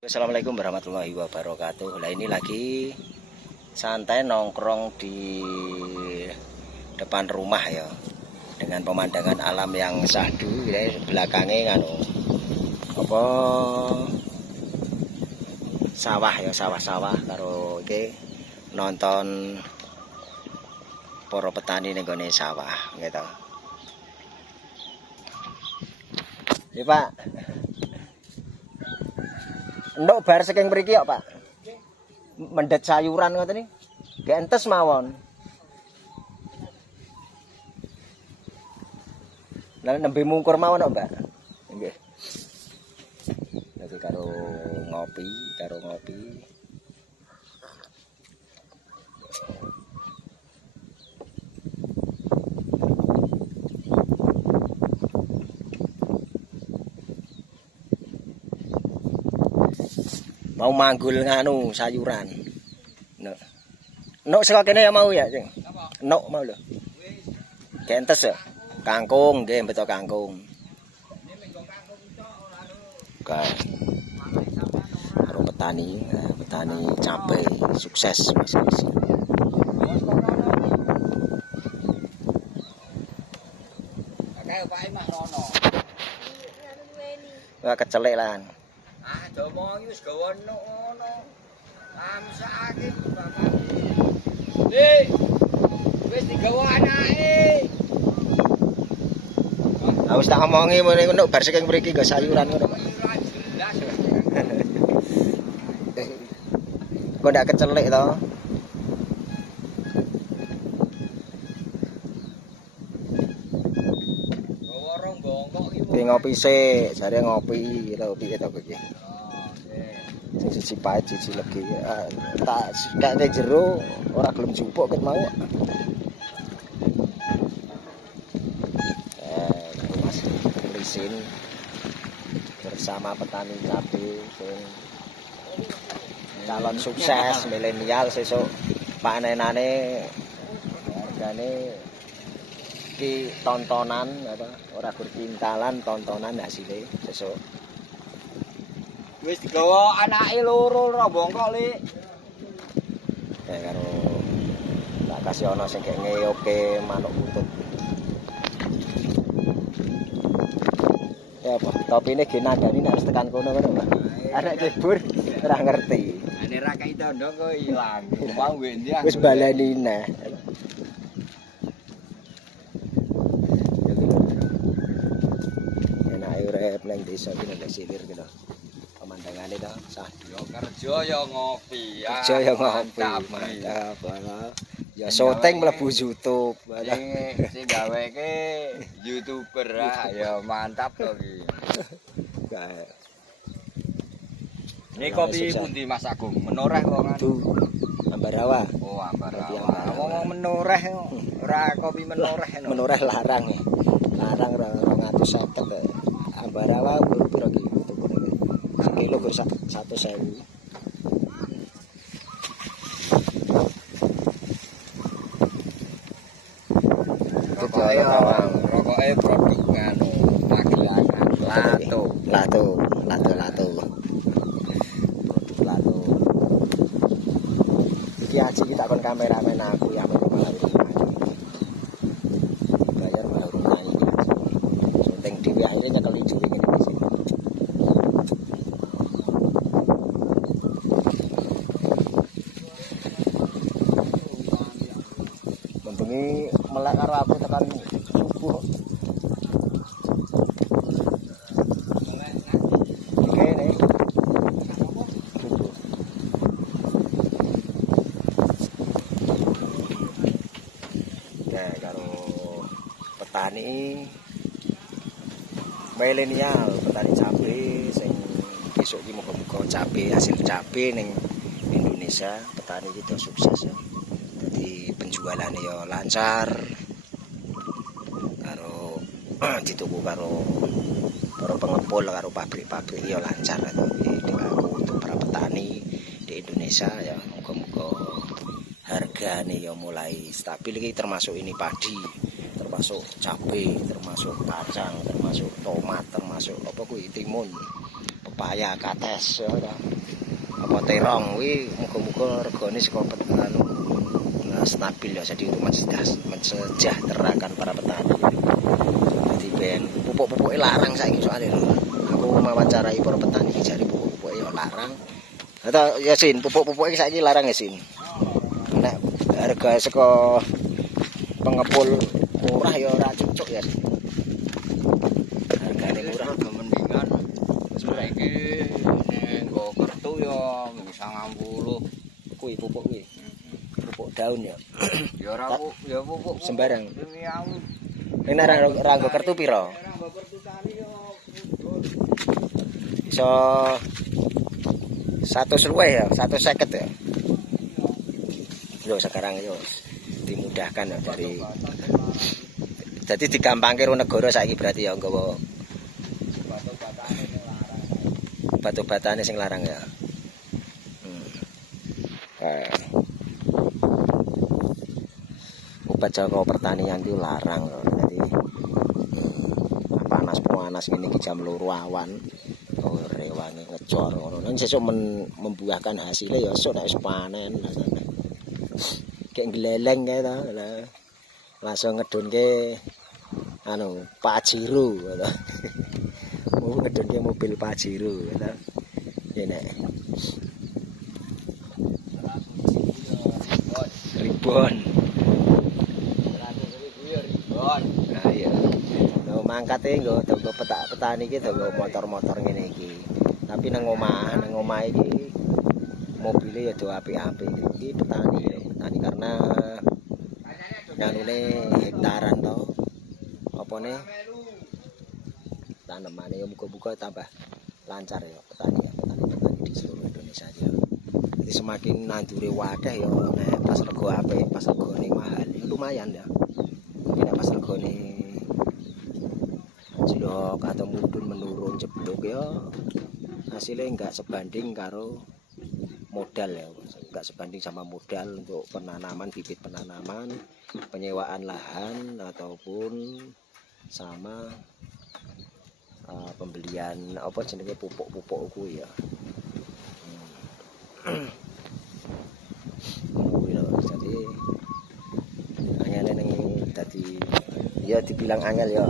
Assalamualaikum warahmatullahi wabarakatuh. Nah, ini lagi santai nongkrong di depan rumah ya, dengan pemandangan alam yang syahdu. Ya, belakangnya kan apa sawah ya, sawah-sawah karo iki nonton para petani ning gone sawah gitu. Ini Pak, nduk bar saking mriki ya, Pak. Mendet sayuran ngoten iki. Gak entes mawon. Lah nembe mungkur mawon kok, Mbak. Nggih. Dadi karo ngopi. Mau manggul nganu sayuran. Nok saka kene ya mau ya, Cing. Nok mau lho. Gentes ya. Kangkung, nggih beto kangkung. Oke. Karo petani cabai sukses Mas. Kayak Pak Imak rono. Wah kecelek lan. Ah, domo iki wis gawa ngono. Lamsake bapak. Wis digawa anake. Ah wis tak omongi mene ngono bar saking mriki nggo sayuran ngono. Kok ndak kecelek to? Gawa rong bongkok iki. Ki ngopi sik, jare ngopi lho piye to iki. Sing siji pahit siji legi. Tak kakne jero ora gelem jupuk ket mau. Mas Risin bersama petani cabai sing calon sukses milenial sesuk panenane hargane ki tontonan apa ora berkintalan tontonan hasilnya sesuk. Wis digawa anake loro bongkok, Lik. Kayak karo tak kasih ana sing kek ngeyoke manuk butut. Ya apa? Topine genandani nek tekan kono ngono, Pak. Arek libur ora ngerti. Ane ra kai tondo kok ilang. Wong ndi Wis baleni neh. Enake urip nang desa iki nek silir gitu. Pemandangane to sahdu. yo kerja yo ngopi. Kerja ya ngopi. Mantap, Pak. Ya syuting mlebu YouTube. Sing gaweke YouTuber ya mantap to iki. Ini kopi pundi Mas Agung? Menoreh kok kan? Ambarawa. Oh, Ambarawa. Ngomong menoreh ora kopi menoreh no. Menoreh larang. Larang 250. Ambarawa piro ki tukune. Sekilo gur 100.000. Rokoke produk nganu Magelangan Lato. Iki aji kita kon kameramen aku yang malah bayar malah rumah ini. Syuting dhewe akhirnya nyekel ijure ngene iki. Bengi melek karo aku tekan subuh. Kene. Nah, karo petani milenial, petani cabai sing besok iki muga-muga cabai hasil cabai ning Indonesia, petani itu sukses ya. Jadi penjualannya ya lancar, karo dituku karo para pengepul karo pabrik-pabrik ya lancar itu. Jadi untuk para petani di Indonesia ya muga-muga harganya ya mulai stabil iki, termasuk ini padi, termasuk cabai, termasuk kacang, termasuk tomat, termasuk apa kuwi timun. pepaya, kates ya ta. Apa terong kuwi muga-muga regane saka petani stabil ya, jadi untuk mensejahterakan para petani. Jadi ben pupuk-pupuke larang saiki soalnya lho. Aku mewawancarai para petani jare pupuk-pupuke ya larang. Atau ya Sin, pupuk-pupuke saiki larang ya Sin. Nek harga saka pengepul murah ya ora cocok ya. Hargane murah mendingan saiki ning nggo kertu ya 90. kuwi pupuk kuwi. Pupuk daun ya. Ya ora ya pupuk Sembarang. Demiau. Nek ora nggo kertu pira? Ora nggo kertu tani ya. Iso 100 luwih ya, 150 ya. Yo sekarang yo dimudahkan ya dari jadi digampangke ro negara saiki berarti ya nggawa batu-batane sing larang ya. Obat jaga pertanian itu larang loh. Jadi panas ngene iki jam 2 awan. Ore wangi ngecor ngono. Nang sesuk membuahkan hasilnya ya esuk nek wis panen. Kayak gleleng kae ta. Langsung ngedunke anu Pajero to. Mau ngedunke mobil Pajero to. Ya nek Ribon. Nah iya. Nah, mangkate nggo petani iki nggo motor-motor ngene iki. Tapi nang omah iki mobile ya do apik-apik. Iki petani karena nyanune hektaran to. Apane? Tanemane ya muga-muga tambah lancar ya petani di seluruh Indonesia ya. Jadi semakin nandure wadah ya nek pas rego apik, pas regone mahal ya lumayan ya. Tapi nek pas regone jlok atau mudhun menurun jeblok ya hasilnya enggak sebanding karo modal ya, enggak sebanding sama modal untuk penanaman, bibit penanaman, penyewaan lahan ataupun sama pembelian apa jenenge pupuk-pupuk kuwi ya. Jadi angel ning dadi ya dibilang angel ya.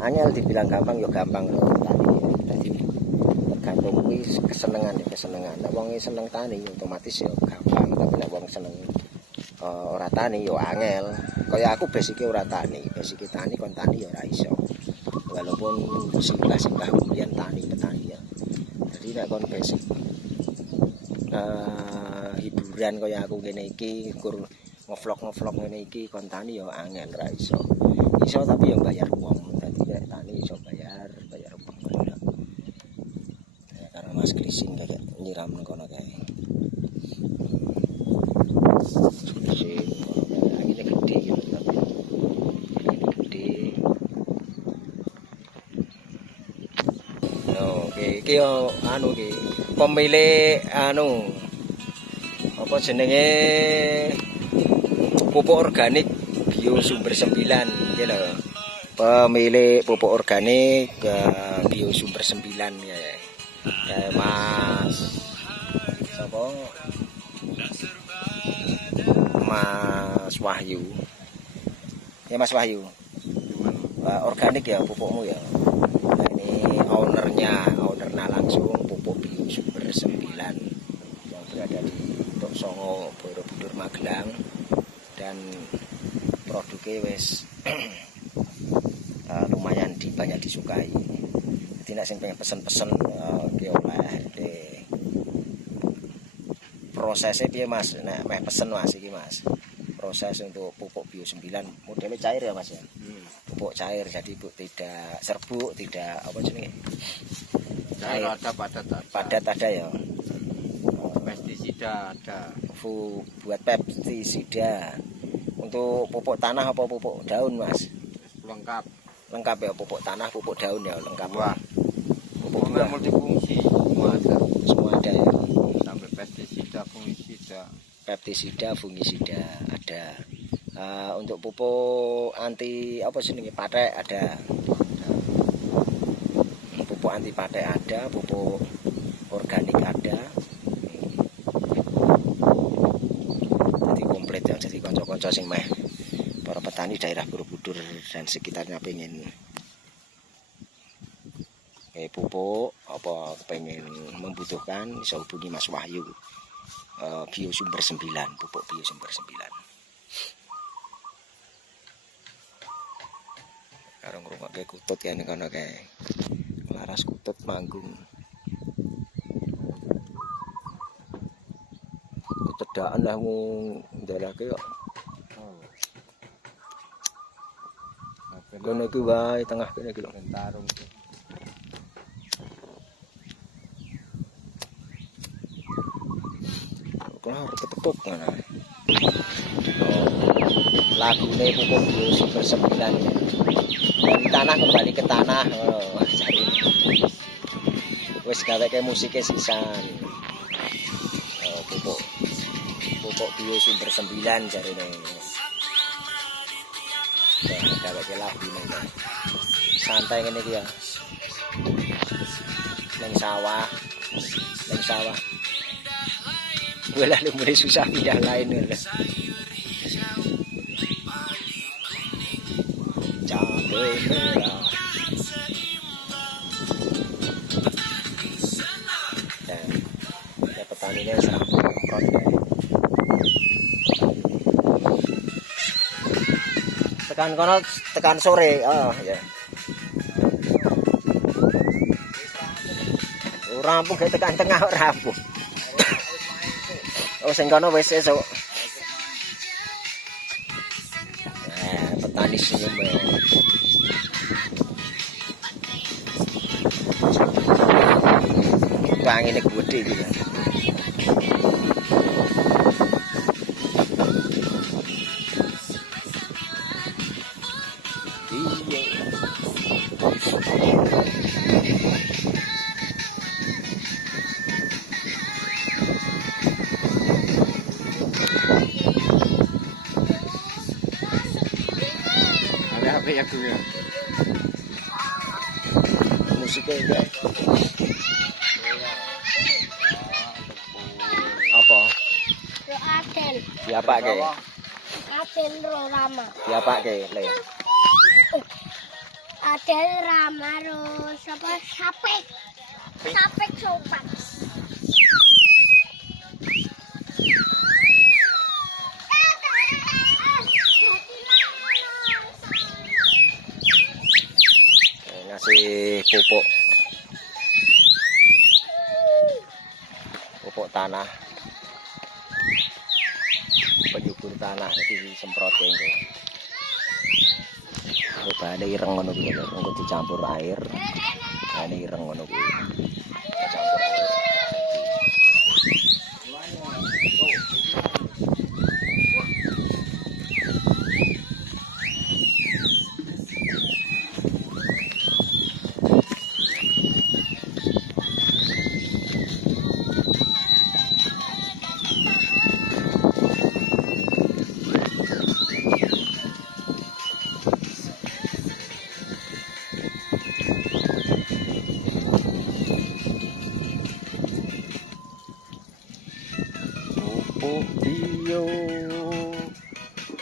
Angel dibilang gampang ya gampang lho tani. Dadi tergantung kuwi kesenengan. Nek wong seneng tani otomatis ya gampang, tapi nek wong seneng ora tani ya angel. Kaya aku basike ora tani, basike tani kon tani ya ora iso. Walaupun singgah kemudian petani ya. Jadi nek kon basic hiburan kaya aku ngene iki kur ngevlog ngene iki kon tani ya angel ora iso. Iso tapi ya bayar wong. Dadi nek tani iso bayar wong. Ya karena Mas Krising kayak nyiram kono kae. Krising angine gede gitu tapi gede. Iki yo anu iki pemilih anu apa jenenge pupuk organik biosumber 9 iki lho. Pemilih pupuk organik biosumber 9 ya. Mas sapa? Mas Wahyu. Ya Mas Wahyu. Organik ya pupukmu ya. Nah, ini ownernya langsung pupuk biosumber 9 yang berada di Tok Songo, Borobudur, Magelang, dan produknya wis lumayan banyak disukai. Jadi nek sing pengen pesen-pesen ki oleh prosesnya piye Mas? Nek meh pesen Mas iki Mas. Proses untuk pupuk bio 9 modelnya cair ya Mas ya. Pupuk cair jadi tidak serbuk, tidak apa jenenge? Cair ada padat ada ya. Pestisida ada. Buat pestisida. Untuk pupuk tanah apa pupuk daun Mas? Lengkap Ya pupuk tanah, pupuk daun ya lengkap. Wah. Pupuk buah multifungsi semua ada ya. Sampai pestisida, fungisida ada. Untuk pupuk anti apa jenenge patek ada. Pupuk anti patek ada, pupuk organik ada. Jadi komplit ya. Jadi konco-konco sing meh para petani daerah Borobudur dan sekitarnya pengen pupuk apa pengen membutuhkan bisa hubungi Mas Wahyu. Biosumber 9, pupuk Biosumber 9. Karo ngrungokke kutut ya ning kono kae. Laras kutut manggung. Ketedaan lah ndalake kok. Kono iki wae tengah kene iki lho tarung. Kelar ketepuk ngono. Lagune pupuk Biosumber 9 ya. Dari tanah kembali ke tanah. Oh, cari. Wis gaweke musike sisan. Oh, pupuk Biosumber 9 jarine. Ya, gaweke lagune. Santai ngene iki ya. Ning sawah. Gue lalu mulai susah pindah lain udah. Cabai merah. Dan ya petaninya serang semprot ya. Tekan kono, tekan sore. Oh ya. Rampung kayak tekan tengah rampung. Oh sing kono wis esuk. Petani senyum ya. Bangine gede iki ya. Ya aku ya. Musiknya enggak. Apa? Yo Adel. Diapake? Adel ro Rama. Diapake, Le? Adel Rama ro sapa Sapek. Sapek sopan. Ngasih pupuk tanah, penyubur tanah, jadi semprotin itu. Coba ada ireng ngono kuwi, engko dicampur air. Nah, ini ireng ngono kuwi. Dicampur air.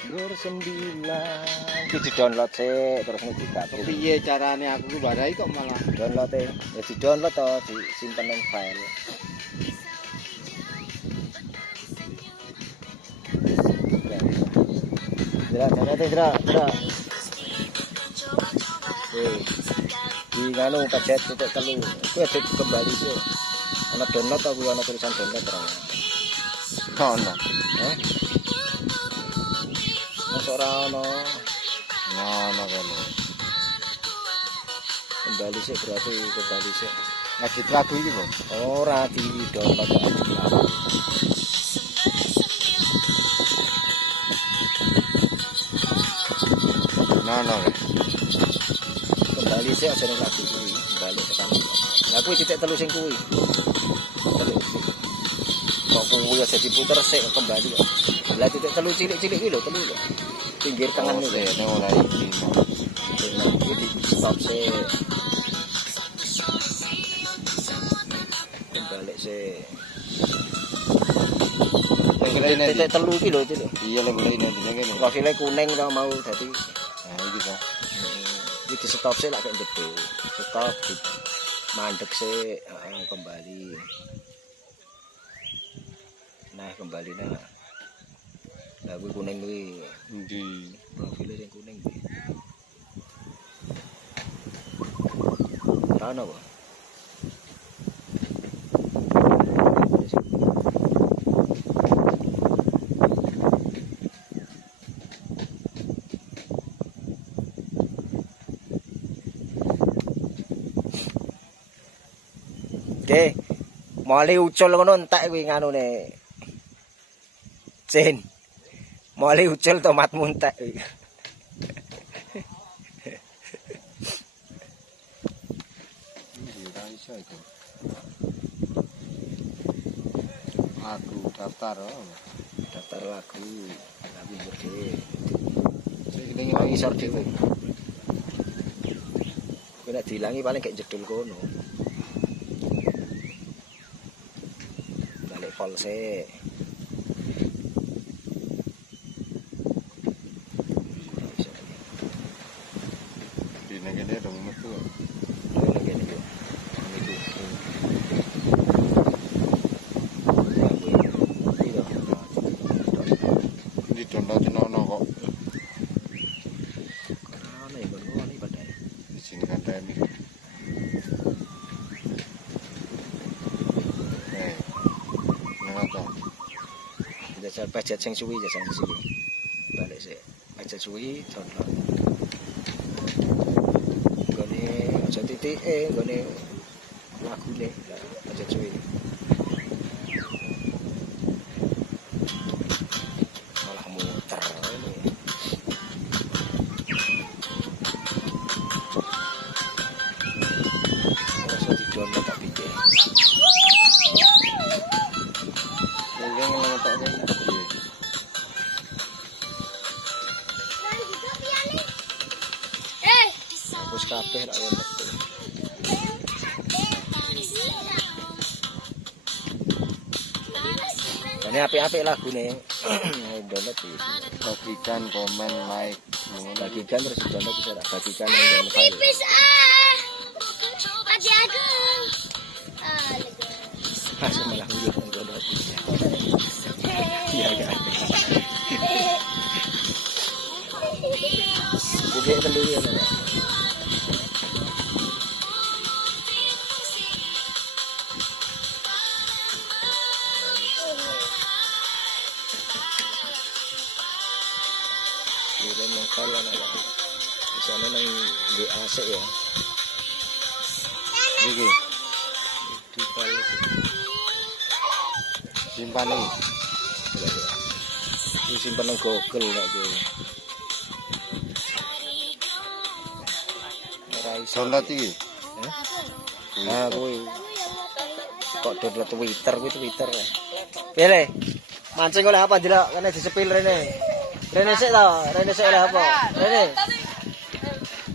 Biosumber 9 iki di-download sih terus ngebuka Piye carane aku barai kok malah download ya di-download to disimpen ning file. Dra. Di nganu paket titik telu. Kuwi aja kembali sih. Ana download aku ana tulisan download terus. kono. Masa ora ono. Ngono kono. Kembali sih berarti kembali sih. Ngedit lagu iki, Bang. Ora di download lagu. Ngono. Kembali sih aja lagu kuwi, kembali tekan. Lah kuwi titik telu sing kuwi. Kok kuwi aja diputer sik kembali kok. Lah titik telu cilik-cilik iki lho, telu lho. Pinggir kanan iki ini mulai iki. Iki di stop sik. sih. Kene Titik 3 iki lho, iki lho. iya lek ngene ngene. Profile kuning to mau dadi Nah iki to. iki di stop sih lak kayak jedhe. Stop di mandek sih kembali. Nah, kembali nah. Lah kuwi kuning kuwi. Endi? Profile sing kuning kuwi. Ora ono apa? Oke, mali ucul ngono entek kuwi nganune. Cin. Mali ucul tomatmu entek kuwi. Ora iso iku. Aku daftar Daftar lagu lagu gede. sing Nang isor dhewe. Kuwi nek dilangi paling gak jedul kono. Balik pol sik. dine kene dong metu. Ngene ngene iki. Di download ono kok Ana ya kono iki padahal. di sini kanteni. Napa? Jajal pajet sing suwi jajal sing suwi. Balik sik. Pajet suwi download. Gone aja titike gone lagune lah pajet suwi. Malah muter ini. Rasa di-download tak pikir. Mungkin ngetokne. Hapus kabeh lak yo metu. Ini apik-apik lagune. Download iki. Bagikan, komen, like. Bagikan terus download bisa tak bagikan yang file. Pipis Pati Agung. Langsung malah nguyuh nang download. Iya kan. Jadi telu ya. Kirim yang file ana. Di sana nang WA sik ya. Iki Di file itu. simpan nih. Ini simpan nang Google nek kowe. Ora iso. Download iki. Nah, kuwi. Kok download Twitter kuwi Twitter. Pilih. Mancing oleh apa ndelok kene disepil rene. Rene sik to, rene sik oleh apa? Rene.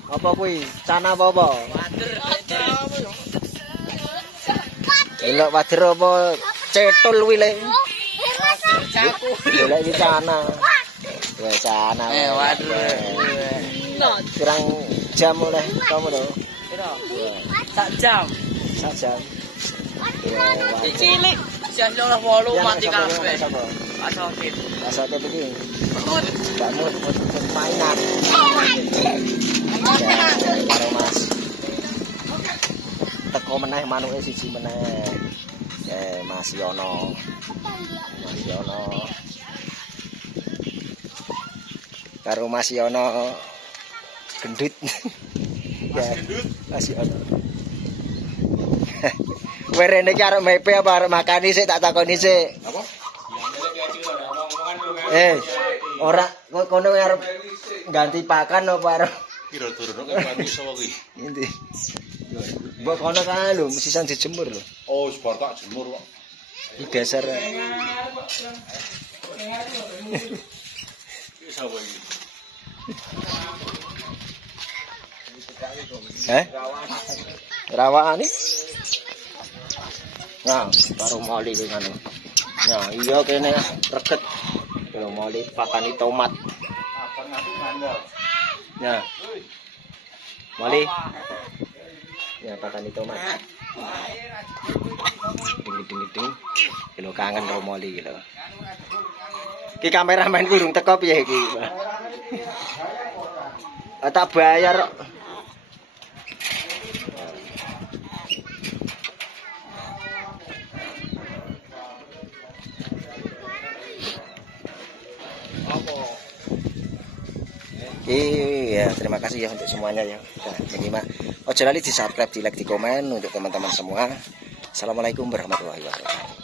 Apa kuwi? Cana apa? Delok wader apa cetul kuwi le. Delok iki cana. Wes cana. waduh. Kurang jam oleh kamu lho. Sak jam. Sak jam. Cilik. Jajal ora 8 mati kabeh. Sapa? Asokit. Asake iki. Mbak Mut mainan. Karo Mas. Teko meneh manuke siji meneh. Mas Yono. Mas Yono. Karo Mas Yono gendut. Ya, Mas Yono. Kowe rene iki arep mepe apa arep makani sik tak takoni sik. Apa? Ora kono arep ganti pakan apa arep Kira turun kok mati sapa kuwi? endi? Mbok kono kan lho mesti sang dijemur lho. Oh, sport tak jemur kok. Digeser. Iki sapa iki? Rawakan iki? Nah, karo moli kuwi ngono. Nah, iya kene reget. Karo moli pakani tomat. Nah. Moli. Ya, pakani tomat. Ding. Kilo kangen karo moli gitu. Ki kameramen kurung teko piye iki? Tak bayar kok. Ya, terima kasih ya untuk semuanya ya. Nah, menyimak. Ojo lali di subscribe, di like, di komen untuk teman-teman semua. Assalamualaikum warahmatullahi wabarakatuh.